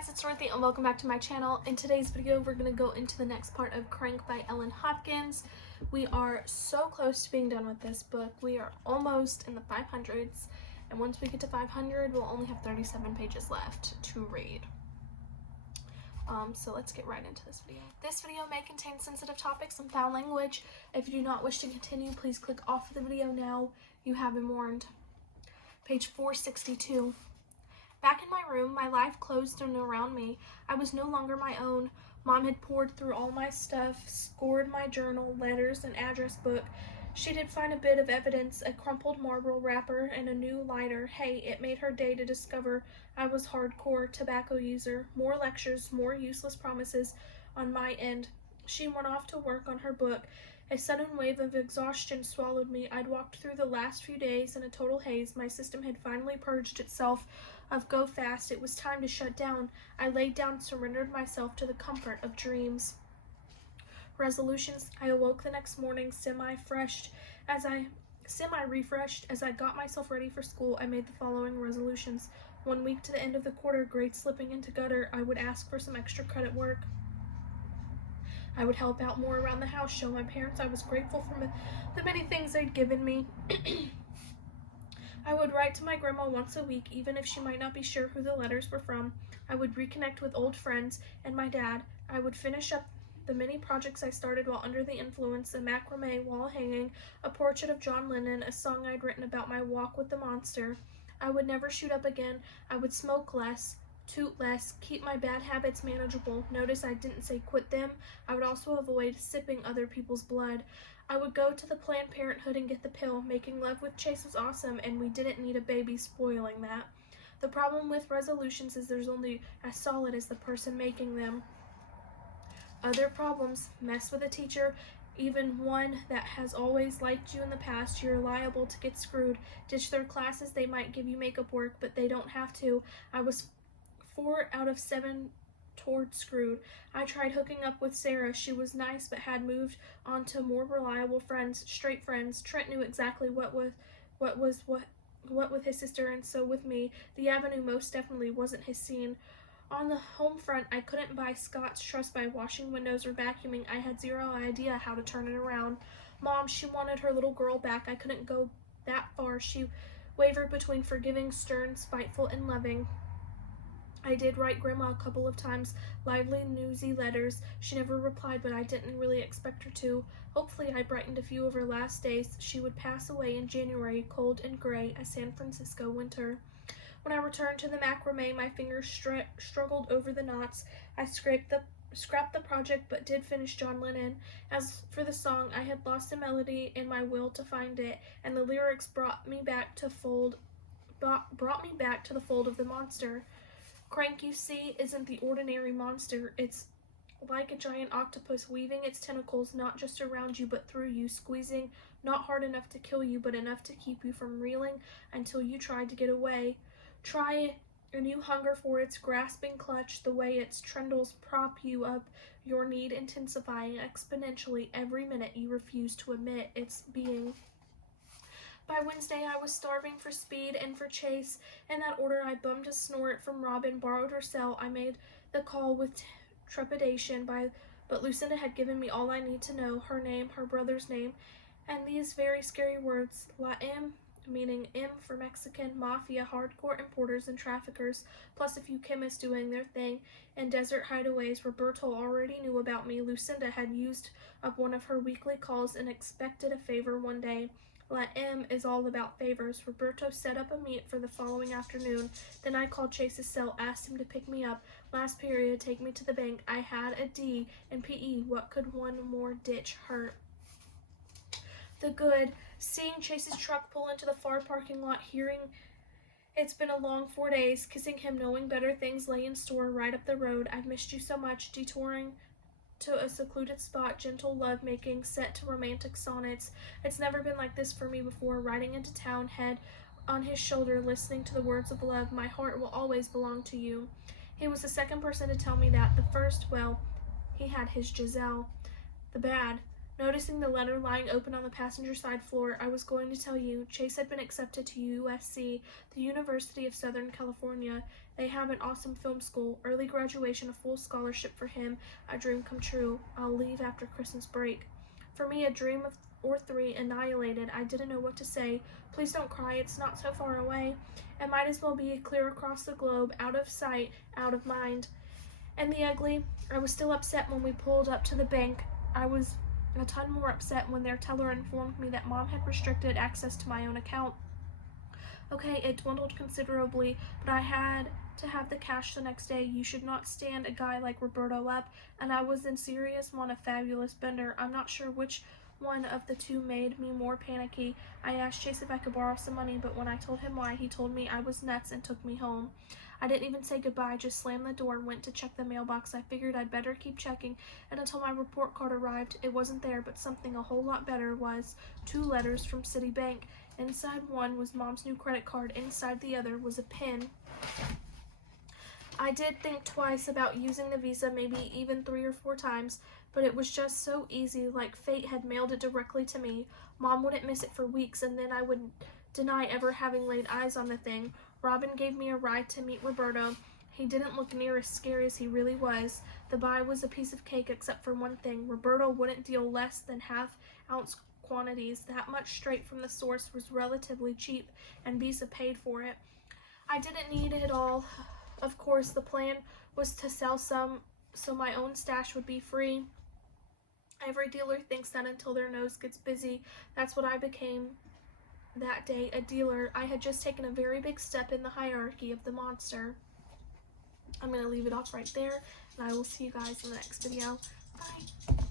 guys, it's Dorothy and welcome back to my channel. In today's video, we're going to go into the next part of Crank by Ellen Hopkins. We are so close to being done with this book. We are almost in the 500s, and once we get to 500, we'll only have 37 pages left to read. So let's get right into this video. This video may contain sensitive topics and foul language. If you do not wish to continue, please click off the video now. You have been warned. Page 462. Back in my room, my life closed in around me. I was no longer my own. Mom had poured through all my stuff, scored my journal, letters, and address book. She did find a bit of evidence, a crumpled Marlboro wrapper, and a new lighter. Hey, it made her day to discover I was hardcore tobacco user. More lectures, more useless promises on my end. She went off to work on her book. A sudden wave of exhaustion swallowed me. I'd walked through the last few days in a total haze. My system had finally purged itself of go fast. It was time to shut down. I laid down, surrendered myself to the comfort of dreams. Resolutions. I awoke the next morning semi-refreshed. As I got myself ready for school, I made the following resolutions. 1 week to the end of the quarter, grades slipping into gutter, I would ask for some extra credit work. I would help out more around the house, show my parents I was grateful for the many things they'd given me. I would write to my grandma once a week, even if she might not be sure who the letters were from. I would reconnect with old friends and my dad. I would finish up the many projects I started while under the influence, a macrame wall hanging, a portrait of John Lennon, a song I'd written about my walk with the monster. I would never shoot up again. I would smoke less, toot less, keep my bad habits manageable. Notice I didn't say quit them. I would also avoid sipping other people's blood. I would go to the Planned Parenthood and get the pill. Making love with Chase was awesome, and we didn't need a baby spoiling that. The problem with resolutions is there's only as solid as the person making them. Other problems. Mess with a teacher, even one that has always liked you in the past. You're liable to get screwed. Ditch their classes. They might give you makeup work, but they don't have to. I was 4 out of 7 toward screwed. I tried hooking up with Sarah. She was nice but had moved on to more reliable friends, straight friends. Trent knew exactly what with his sister, and so with me. The Avenue most definitely wasn't his scene. On the home front, I couldn't buy Scott's trust by washing windows or vacuuming. I had zero idea how to turn it around. Mom, she wanted her little girl back. I couldn't go that far. She wavered between forgiving, stern, spiteful, and loving. I did write Grandma a couple of times, lively, newsy letters. She never replied, but I didn't really expect her to. Hopefully, I brightened a few of her last days. She would pass away in January, cold and gray, a San Francisco winter. When I returned to the macrame, my fingers struggled over the knots. I scrapped the project, but did finish John Lennon. As for the song, I had lost the melody and my will to find it, and the lyrics brought me back to the fold of the monster. Crank, you see, isn't the ordinary monster. It's like a giant octopus weaving its tentacles not just around you but through you, squeezing not hard enough to kill you but enough to keep you from reeling until you try to get away. Try it, and you hunger for its grasping clutch, the way its trundles prop you up, your need intensifying exponentially every minute you refuse to admit its being. By Wednesday, I was starving for speed and for chase. In that order, I bummed a snort from Robin, borrowed her cell. I made the call with trepidation, but Lucinda had given me all I need to know, her name, her brother's name, and these very scary words, La M, meaning M for Mexican, mafia, hardcore importers and traffickers, plus a few chemists doing their thing in desert hideaways. Roberto already knew about me. Lucinda had used up one of her weekly calls and expected a favor one day. La M is all about favors. Roberto set up a meet for the following afternoon. Then I called Chase's cell, asked him to pick me up. Last period, take me to the bank. I had a D in PE. What could one more ditch hurt? The good. Seeing Chase's truck pull into the far parking lot, hearing it's been a long 4 days, kissing him, knowing better things lay in store right up the road. I've missed you so much. Detouring to a secluded spot, gentle love-making, set to romantic sonnets. It's never been like this for me before, riding into town, head on his shoulder, listening to the words of love. My heart will always belong to you. He was the second person to tell me that. The first, well, he had his Giselle. The bad. Noticing the letter lying open on the passenger side floor, I was going to tell you. Chase had been accepted to USC, the University of Southern California. They have an awesome film school, early graduation, a full scholarship for him, a dream come true. I'll leave after Christmas break. For me, a dream of or three annihilated. I didn't know what to say. Please don't cry, it's not so far away. It might as well be clear across the globe, out of sight, out of mind. And the ugly, I was still upset when we pulled up to the bank. I was a ton more upset when their teller informed me that Mom had restricted access to my own account. Okay, it dwindled considerably, but I had to have the cash the next day. You should not stand a guy like Roberto up, and I was in serious want a fabulous bender. I'm not sure which one of the two made me more panicky. I asked Chase if I could borrow some money, but when I told him why, he told me I was nuts and took me home. I didn't even say goodbye, just slammed the door and went to check the mailbox. I figured I'd better keep checking, and until my report card arrived, it wasn't there, but something a whole lot better was 2 letters from Citibank. Inside one was Mom's new credit card, inside the other was a pin. I did think twice about using the Visa, maybe even 3 or 4 times, but it was just so easy, like fate had mailed it directly to me. Mom wouldn't miss it for weeks, and then I would deny ever having laid eyes on the thing. Robin gave me a ride to meet Roberto. He didn't look near as scary as he really was. The buy was a piece of cake except for one thing. Roberto wouldn't deal less than half-ounce quantities. That much straight from the source was relatively cheap, and Visa paid for it. I didn't need it all. Of course, the plan was to sell some so my own stash would be free. Every dealer thinks that until their nose gets busy. That's what I became that day, a dealer. I had just taken a very big step in the hierarchy of the monster. I'm going to leave it off right there, and I will see you guys in the next video. Bye.